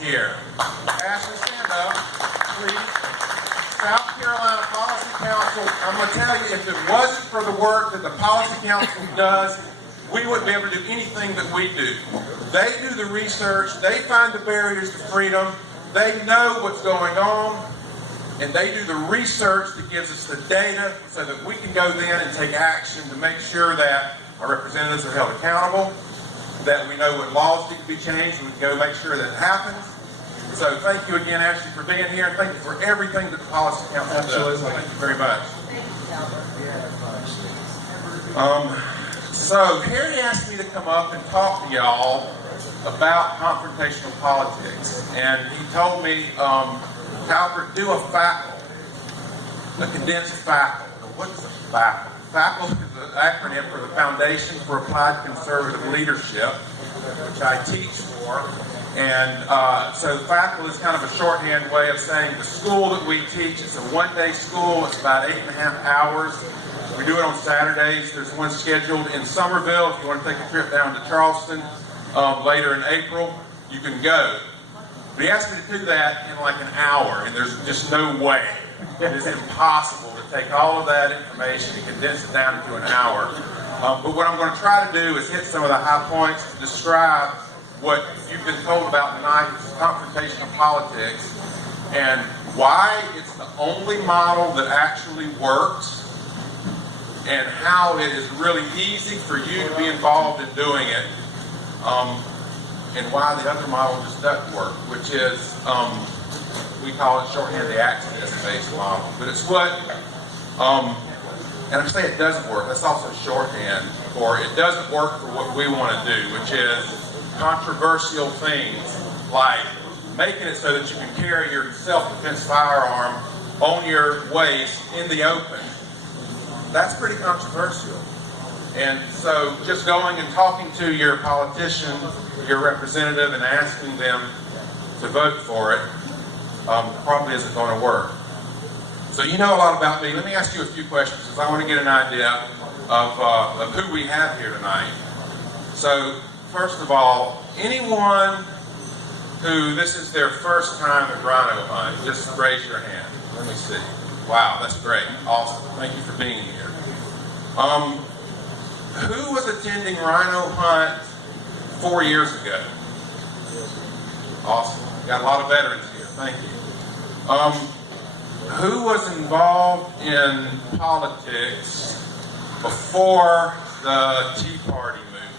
here. Ashley, stand up, please. South Carolina Policy Council, I'm going to tell you, if it wasn't for the work that the Policy Council does, we wouldn't be able to do anything that we do. They do the research, they find the barriers to freedom, they know what's going on, and they do the research that gives us the data so that we can go then and take action to make sure that our representatives are held accountable, that we know what laws need to be changed, and we can go make sure that happens. So thank you again, Ashley, for being here, and thank you for everything that the Policy Council does. Thank you very much. So Harry asked me to come up and talk to y'all about confrontational politics, and he told me, Albert, do a FACL, a condensed FACL. What is a FACL? FACL is an acronym for the Foundation for Applied Conservative Leadership, which I teach for. And so FACL is kind of a shorthand way of saying the school that we teach is a one-day school. It's about 8.5 hours. We do it on Saturdays. There's one scheduled in Somerville. If you want to take a trip down to Charleston later in April, you can go. But he asked me to do that in like an hour, and there's just no way. It is impossible to take all of that information and condense it down into an hour. But what I'm going to try to do is hit some of the high points to describe what you've been told about tonight, which is confrontational politics, and why it's the only model that actually works, and how it is really easy for you to be involved in doing it, and why the other model just doesn't work, which is, we call it shorthand the activist-based model. But it's what, and I say it doesn't work, that's also shorthand for it doesn't work for what we want to do, which is controversial things like making it so that you can carry your self-defense firearm on your waist in the open. That's pretty controversial. And so just going and talking to your politician, your representative, and asking them to vote for it probably isn't going to work. So you know a lot about me. Let me ask you a few questions because I want to get an idea of who we have here tonight. So first of all, anyone who this is their first time at RINO Hunt, just raise your hand. Let me see. Wow, that's great. Awesome. Thank you for being here. Who was attending RINO Hunt 4 years ago? Awesome. Got a lot of veterans here. Thank you. Who was involved in politics before the Tea Party movement?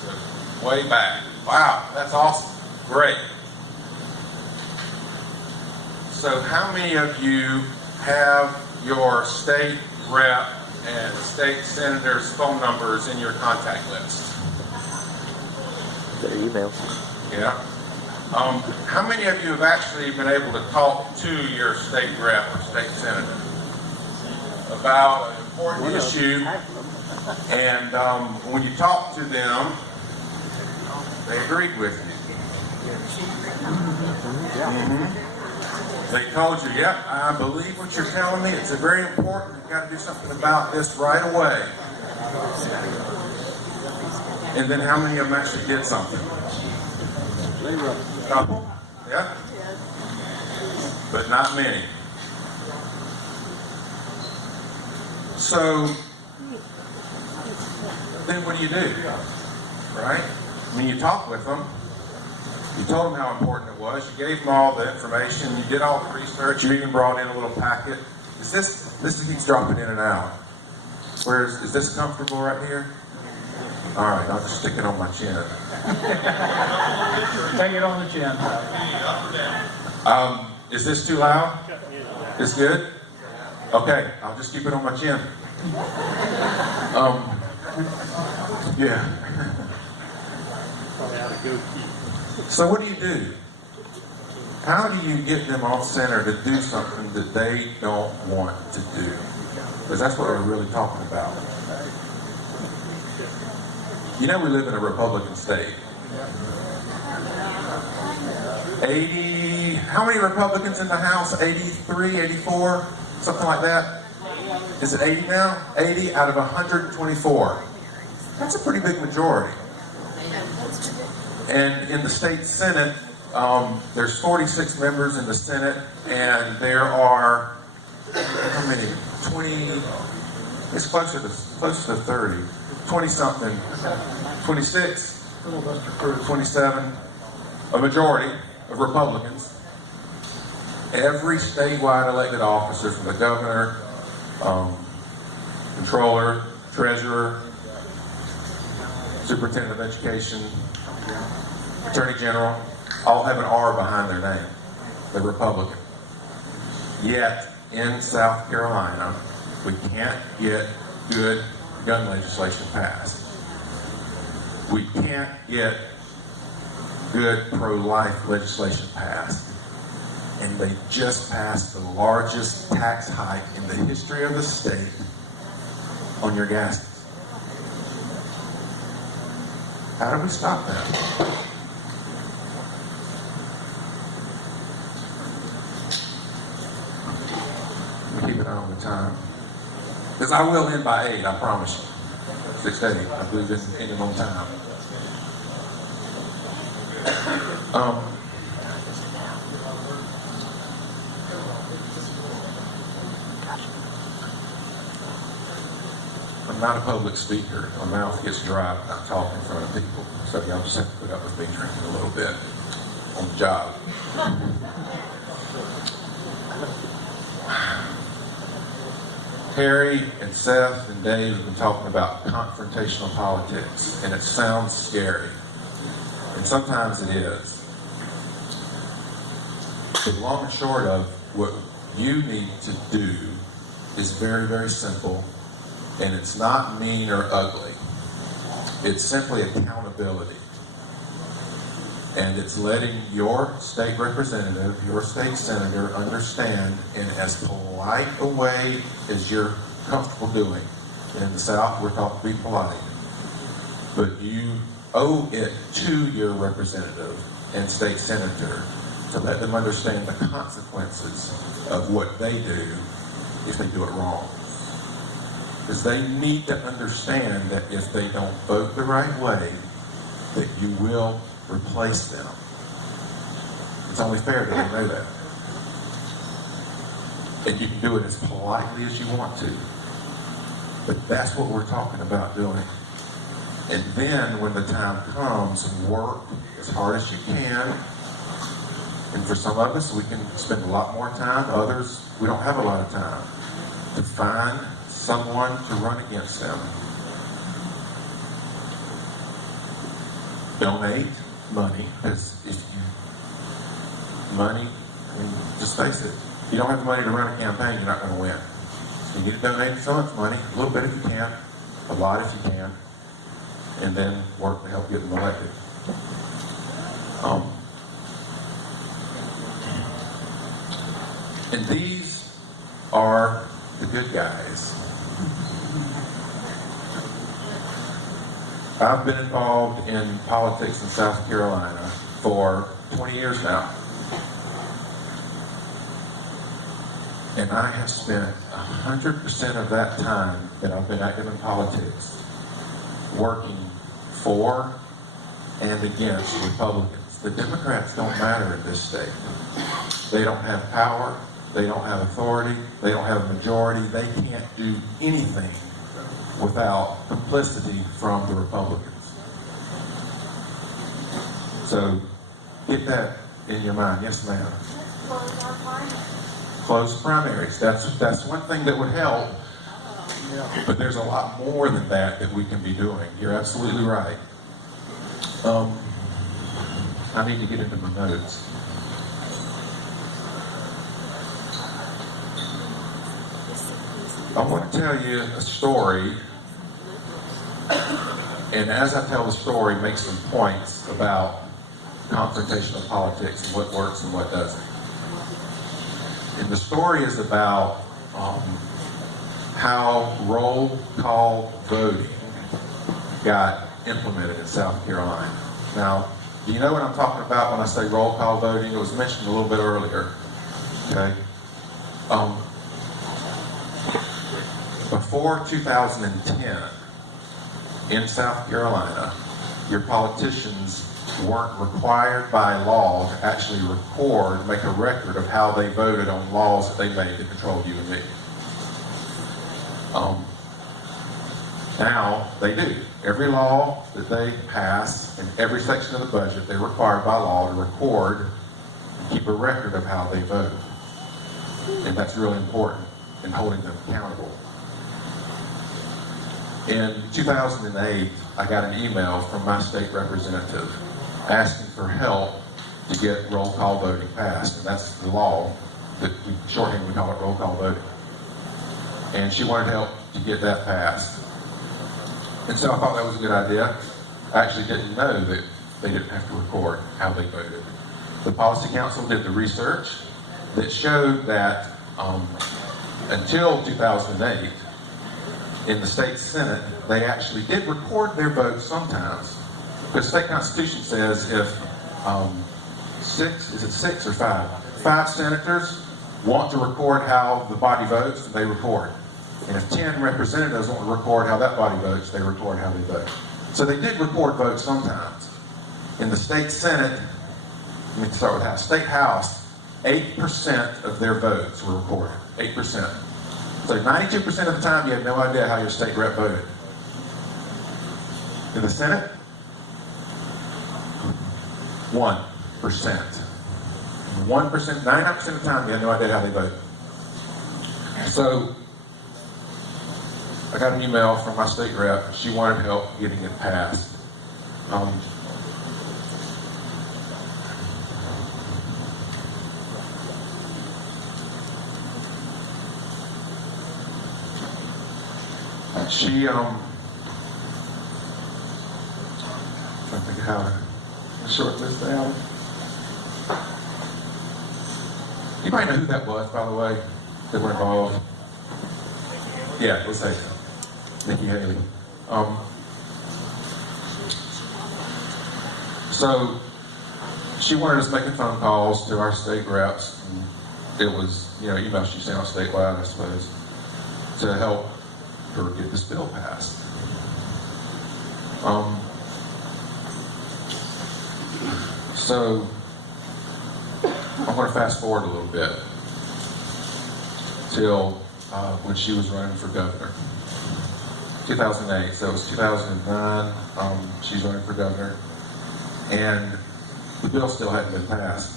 So, way back. Wow, that's awesome. Great. So how many of you have your state rep and state senator's phone numbers in your contact list? Their emails. Yeah. How many of you have actually been able to talk to your state rep or state senator about an important issue, and when you talk to them, they agreed with you? They told you, yep, I believe what you're telling me. It's very important. You've got to do something about this right away. And then how many of them actually did something? Couple? Yeah? But not many. So, then what do? Right? I mean, you talk with them. You told them how important it was. You gave them all the information. You did all the research. You even brought in a little packet. Is this keeps dropping in and out. Is this comfortable right here? All right, I'll just stick it on my chin. Take it on the chin. Is this too loud? It's good? Okay, I'll just keep it on my chin. Yeah. So what do? How do you get them off center to do something that they don't want to do? Because that's what we're really talking about. You know we live in a Republican state. 80, how many Republicans in the House? 83, 84, something like that? Is it 80 now? 80 out of 124. That's a pretty big majority. And in the state Senate, there's 46 members in the Senate, and there are, how many? 20, it's closer to 30, 20 something, 26, 27, a majority of Republicans. Every statewide elected officer, from the governor, controller, treasurer, superintendent of education, attorney general, all have an R behind their name. They're Republican. Yet, in South Carolina, we can't get good gun legislation passed. We can't get good pro-life legislation passed. And they just passed the largest tax hike in the history of the state on your gases. How do we stop that? Keep an eye on the time. Because I will end by 8, I promise you. 6 to 8. I believe this is ending on time. I'm not a public speaker. My mouth gets dry when I talk in front of people. So y'all just have to put up with me drinking a little bit on the job. Terry and Seth and Dave have been talking about confrontational politics, and it sounds scary. And sometimes it is. The long and short of what you need to do is very, very simple. And it's not mean or ugly. It's simply accountability. And it's letting your state representative, your state senator, understand in as polite a way as you're comfortable doing. And in the South, we're taught to be polite. But you owe it to your representative and state senator to let them understand the consequences of what they do if they do it wrong. Because they need to understand that if they don't vote the right way, that you will replace them. It's only fair that they know that. And you can do it as politely as you want to. But that's what we're talking about doing. And then when the time comes, work as hard as you can. And for some of us, we can spend a lot more time. Others, we don't have a lot of time to find someone to run against them. Donate money, because if you money, I mean, just face it, if you don't have the money to run a campaign, you're not going to win. So you need to donate so much money, a little bit if you can, a lot if you can, and then work to help get them elected. And these are the good guys. I've been involved in politics in South Carolina for 20 years now. And I have spent 100% of that time that I've been active in politics working for and against Republicans. The Democrats don't matter in this state. They don't have power, they don't have authority, they don't have a majority, they can't do anything without complicity from the Republicans. So get that in your mind. Yes, ma'am. Close primaries. That's one thing that would help. But there's a lot more than that we can be doing. You're absolutely right. I need to get into my notes. I want to tell you a story, and as I tell the story, make some points about confrontational politics and what works and what doesn't. And the story is about how roll call voting got implemented in South Carolina. Now, do you know what I'm talking about when I say roll call voting? It was mentioned a little bit earlier. Okay. Before 2010, in South Carolina, your politicians weren't required by law to actually record, make a record of how they voted on laws that they made to control you and me. Now they do. Every law that they pass in every section of the budget, they're required by law to record and keep a record of how they vote. And that's really important in holding them accountable. In 2008, I got an email from my state representative asking for help to get roll call voting passed. And that's the law that shorthand we call it roll call voting. And she wanted help to get that passed. And so I thought that was a good idea. I actually didn't know that they didn't have to record how they voted. The Policy Council did the research that showed that until 2008, in the state Senate, they actually did record their votes sometimes. The state constitution says if six or five? 5 senators want to record how the body votes, they record. And if 10 representatives want to record how that body votes, they record how they vote. So they did record votes sometimes. In the state Senate, let me start with House. State House, 8% of their votes were recorded. 8%. So 92% of the time, you had no idea how your state rep voted. In the Senate, 1%. 1%, 99% of the time, you had no idea how they voted. So I got an email from my state rep. She wanted help getting it passed. Trying to think of how to short this down. You might know who that was, by the way, that were involved. Yeah, let's say so. Nikki Haley. So she wanted us making phone calls to our state reps. And it was, emails she sent out statewide, I suppose, to help her get this bill passed. So I'm going to fast forward a little bit till when she was running for governor. 2008, so it was 2009, she's running for governor, and the bill still hadn't been passed.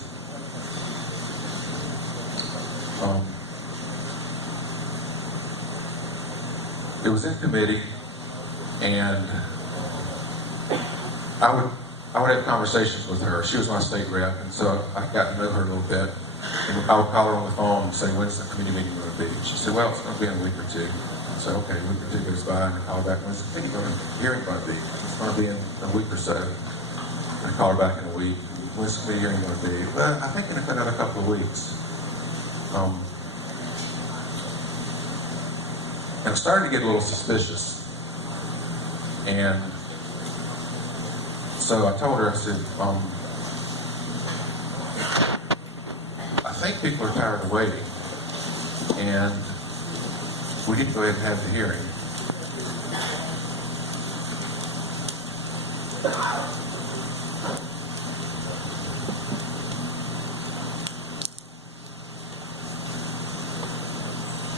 It was in committee, and I would have conversations with her. She was my state rep, and so I got to know her a little bit. And I would call her on the phone and say, when's the committee meeting going to be? She said, well, it's going to be in a week or two. I said, okay, a week or two goes by, and I call her back, when's the committee hearing going to be? It's going to be in a week or so. I call her back in a week. When's the committee hearing going to be? Well, I think in another couple of weeks. And I started to get a little suspicious. And so I told her, I said, I think people are tired of waiting. And we need to go ahead and have the hearing.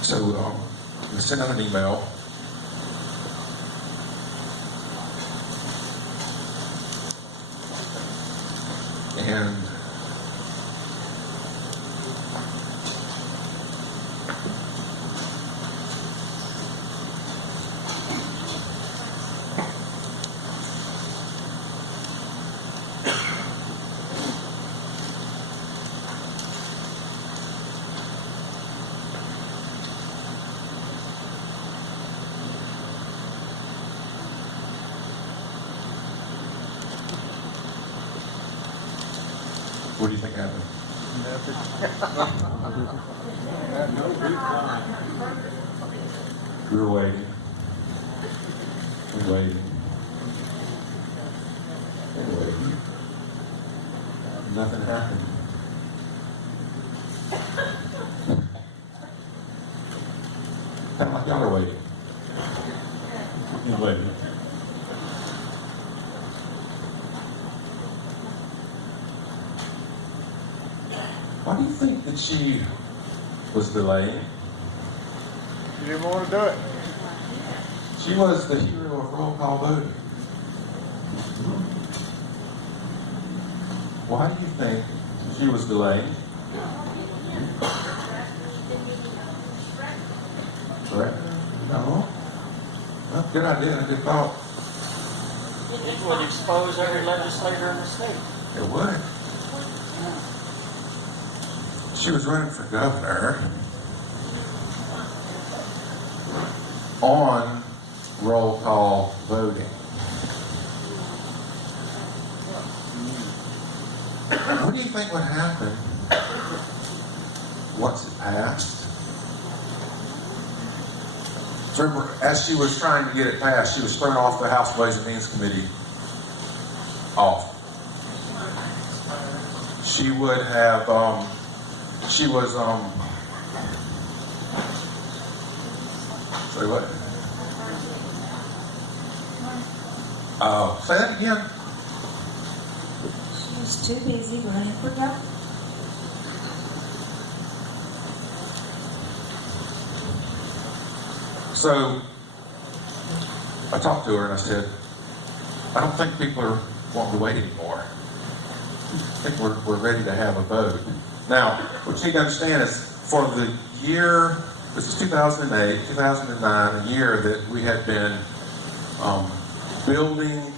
So we sent out an email. And what do you think happened? We were waiting. We were waiting. And waiting. Nothing happened. Kind of like y'all are waiting. You're waiting. Why do you think that she was delaying? You didn't want to do it. She was the hero of roll call voting. Why do you think she was delaying? Correct? No? Well, good idea, good thought. It would expose every legislator in the state. It would. She was running for governor on roll call voting. What do you think would happen once it passed? So remember, as she was trying to get it passed, she was thrown off the House Ways and Means Committee off. She would have, sorry, what? Say that again. She was too busy running for governor. So I talked to her and I said, I don't think people are wanting to wait anymore. I think we're ready to have a vote. Now, what you can understand is for the year, this is 2008, 2009, a year that we had been building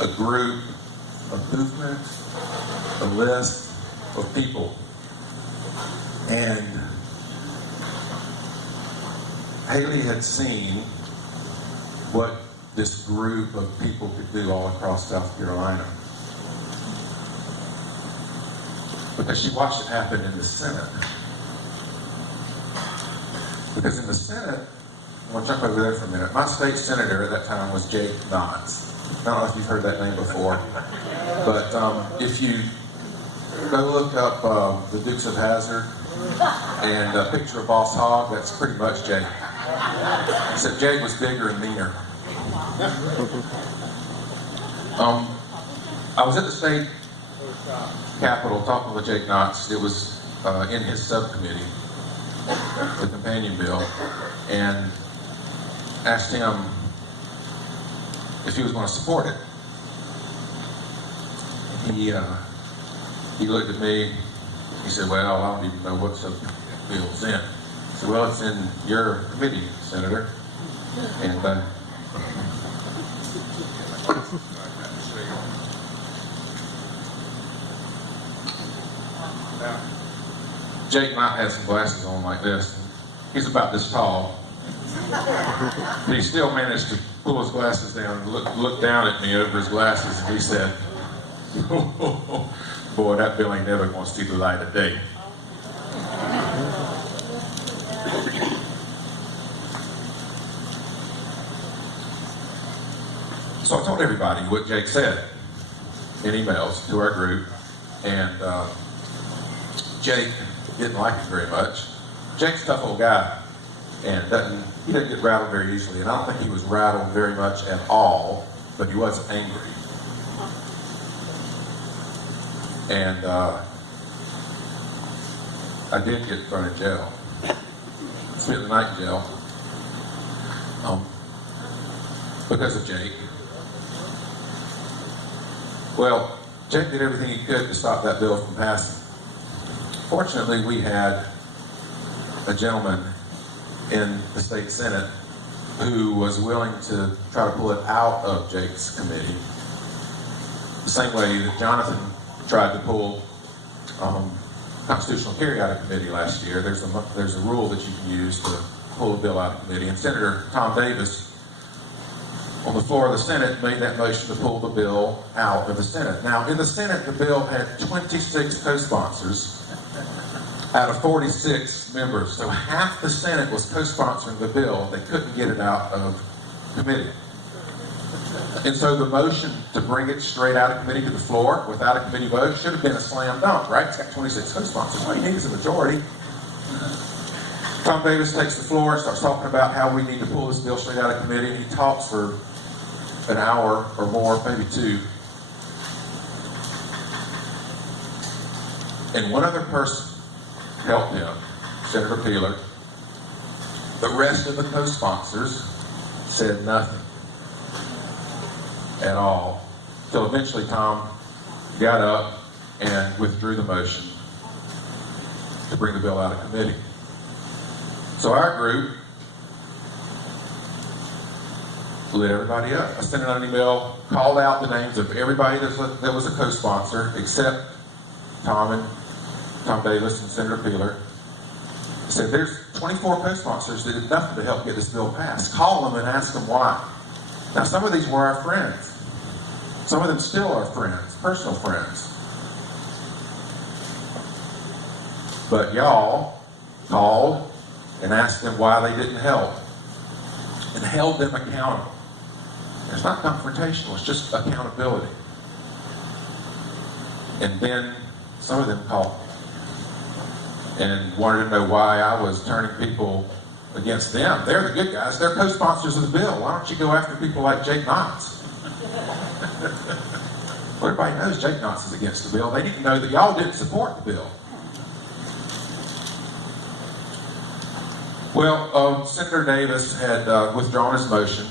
a group, a movement, a list of people. And Haley had seen what this group of people could do all across South Carolina. Because she watched it happen in the Senate. Because in the Senate, I want to jump over there for a minute. My state senator at that time was Jake Knotts. I don't know if you've heard that name before, but if you go look up the Dukes of Hazzard and a picture of Boss Hogg, that's pretty much Jake. Except Jake was bigger and meaner. I was at the state capitol talking with Jake Knotts. It was in his subcommittee, the companion bill, and asked him if he was going to support it. He looked at me. He said, "Well, I don't even know what sub-bill's in." I said, "Well, it's in your committee, Senator." And Jake Knight had some glasses on like this. He's about this tall. But he still managed to pull his glasses down and look down at me over his glasses, and he said, "Boy, that bill ain't never going to see the light of day." So I told everybody what Jake said in emails to our group, and Jake didn't like it very much. Jake's a tough old guy, and he doesn't get rattled very easily, and I don't think he was rattled very much at all, but he was angry. And I did get thrown in jail. Spent the night in jail because of Jake. Well, Jake did everything he could to stop that bill from passing. Fortunately, we had a gentleman in the state Senate who was willing to try to pull it out of Jake's committee, the same way that Jonathan tried to pull constitutional carry out of committee last year. There's a rule that you can use to pull a bill out of committee, and Senator Tom Davis on the floor of the Senate made that motion to pull the bill out of the Senate. Now, in the Senate, the bill had 26 co-sponsors out of 46 members. So half the Senate was co-sponsoring the bill. They couldn't get it out of committee. And so the motion to bring it straight out of committee to the floor without a committee vote should have been a slam dunk, right? It's got 26 co-sponsors. All you need is a majority. Tom Davis takes the floor and starts talking about how we need to pull this bill straight out of committee. And he talks for an hour or more, maybe two. and one other person helped him, Senator Peeler. The rest of the co-sponsors said nothing at all, till eventually Tom got up and withdrew the motion to bring the bill out of committee. So our group lit everybody up. I sent out an email, called out the names of everybody that was a co-sponsor, except Tom Davis and Senator Peeler. I said, there's 24 co-sponsors that did nothing to help get this bill passed. Call them and ask them why. Now, some of these were our friends. Some of them still are friends, personal friends. But y'all called and asked them why they didn't help and held them accountable. It's not confrontational, it's just accountability. And then some of them called and wanted to know why I was turning people against them. They're the good guys, they're co-sponsors of the bill. Why don't you go after people like Jake Knotts? Well, everybody knows Jake Knotts is against the bill. They need to know that y'all didn't support the bill. Well, Senator Davis had withdrawn his motion,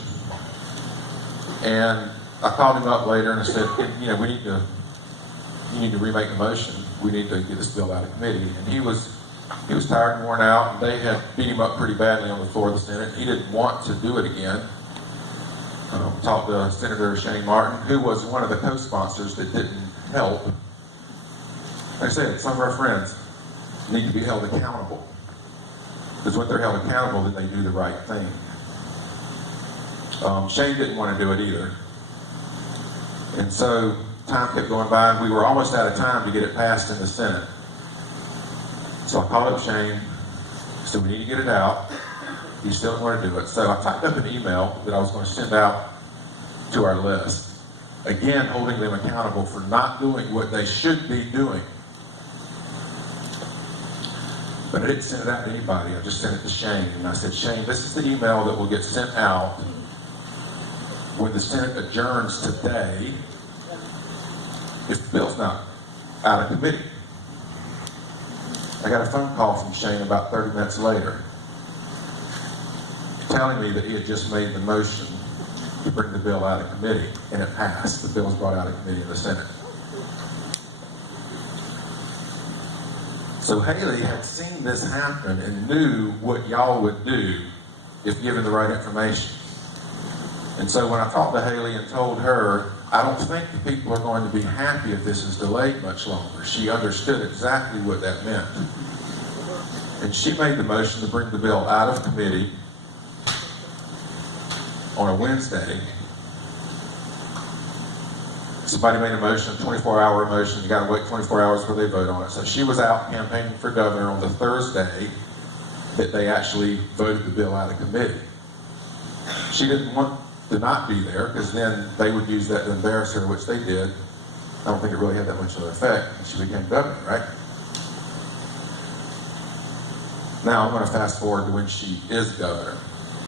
and I called him up later and I said, you need to remake the motion. We need to get this bill out of committee. And he was tired and worn out, and they had beat him up pretty badly on the floor of the Senate. He didn't want to do it again. Talked to Senator Shane Martin, who was one of the co-sponsors that didn't help. Like I said, some of our friends need to be held accountable. Because when they're held accountable, then they do the right thing. Shane didn't want to do it either. And so time kept going by, and we were almost out of time to get it passed in the Senate. So I called up Shane, said we need to get it out. He still didn't want to do it. So I typed up an email that I was going to send out to our list. Again, holding them accountable for not doing what they should be doing. But I didn't send it out to anybody. I just sent it to Shane. And I said, Shane, this is the email that will get sent out when the Senate adjourns today if the bill's not out of committee. I got a phone call from Shane about 30 minutes later telling me that he had just made the motion to bring the bill out of committee, and it passed. The bill was brought out of committee in the Senate. So Haley had seen this happen and knew what y'all would do if given the right information. And so when I talked to Haley and told her, I don't think the people are going to be happy if this is delayed much longer, she understood exactly what that meant. And she made the motion to bring the bill out of committee on a Wednesday. Somebody made a motion, a 24-hour motion. You got to wait 24 hours before they vote on it. So she was out campaigning for governor on the Thursday that they actually voted the bill out of committee. She didn't want to not be there because then they would use that to embarrass her, which they did. I don't think it really had that much of an effect. And she became governor, right? Now I'm going to fast forward to when she is governor.